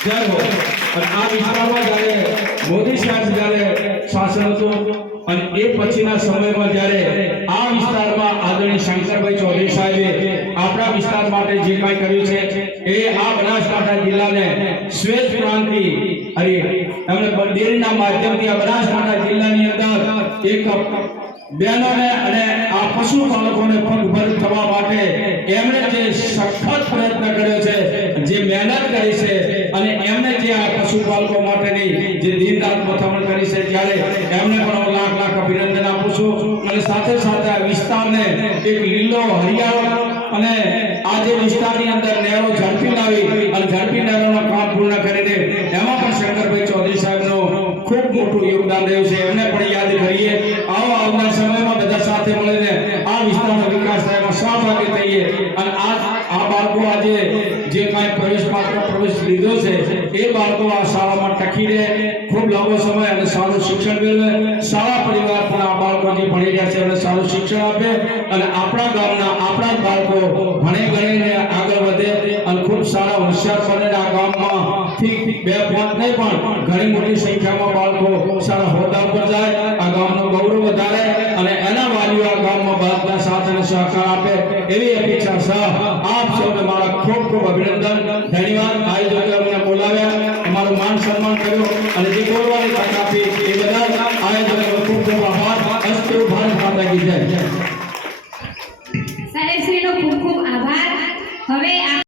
જય હો અને આ વિસ્તારમાં જ્યારે મોદી સાહેબ જ્યારે શાસન હતું અને એ પછીના સમયમાં જ્યારે આ વિસ્તારમાં આદરણીય શંકરભાઈ ચૌધરી સાહેબે આપણા વિસ્તાર માટે જે કાંઈ કર્યું છે, એ આ બનાસકાંઠા જિલ્લાને શ્વેત ક્રાંતિ અરે એમણે ડેરીના માધ્યમથી આ બનાસકાંઠા જિલ્લાની અંદર એક બહેનોને અને આ પશુપાલકોને પગભર થવા માટે એમણે જે સખત પ્રયત્ન કર્યો છે, જે મહેનત કરી છે અને એમને જે આ પશુપાલકો માટેની જે દિન રાત મથામણ કરી છે ત્યારે એમને પણ હું લાખ લાખ અભિનંદન આપું છું. અને સાથે સાથે આ વિસ્તારને એક લીલો હરિયાળો અને આ જે વિસ્તારની અંદર નહેરો ઝડપી લાવી અને ઝડપી નહેરોના કામ પૂર્ણ કરીને એમાં પણ શંકરભાઈ ચૌધરી સાહેબનો ખૂબ મોટું યોગદાન રહ્યું છે. એમને પણ યાદ કરીએ. આવો આવનાર સમયમાં બધા સાથે મળીને આ વિસ્તારનો વિકાસ થાય એમાં સહભાગી થઈએ. અને આ આ બાળકો આજે જે કાંઈ પ્રવેશ પાત્ર પ્રવેશ લીધો છે, એ બાળકો આ શાળામાં ટકી રહે ખૂબ લાંબો સમય અને સારું શિક્ષણ મેળવે. શાળા પરિવાર પણ આ બાળકો જે ભણી રહ્યા છે અને સારું શિક્ષણ આપે અને આપણા ગામના આપણા બાળકો ભણી ગણીને આગળ વધે અને ખૂબ સારા હોશિયાર બને આ ગામમાં થી બે પાંચ નહીં પણ ઘણી મોટી સંખ્યામાં બાળકો સારા હોદ્દા પર જાય, આ ગામનું ગૌરવ વધારે અને એના વાલીઓ આ ગામમાં બાળકના સાથ અને સહકાર આપે એવી અપેક્ષા છ આપ સૌને મારા ખૂબ ખૂબ અભિનંદન. ધન્યવાદ. આયોજકોએ અમને બોલાવ્યા. અમારું માન સન્માન કર્યું અને જે બોલવાની તક આપી એ બદલ આયોજકોનો ખૂબ ખૂબ આભાર. અસ્તુ ભારત માતા જય. સાહેબ શ્રીનો ખૂબ ખૂબ આભાર. હવે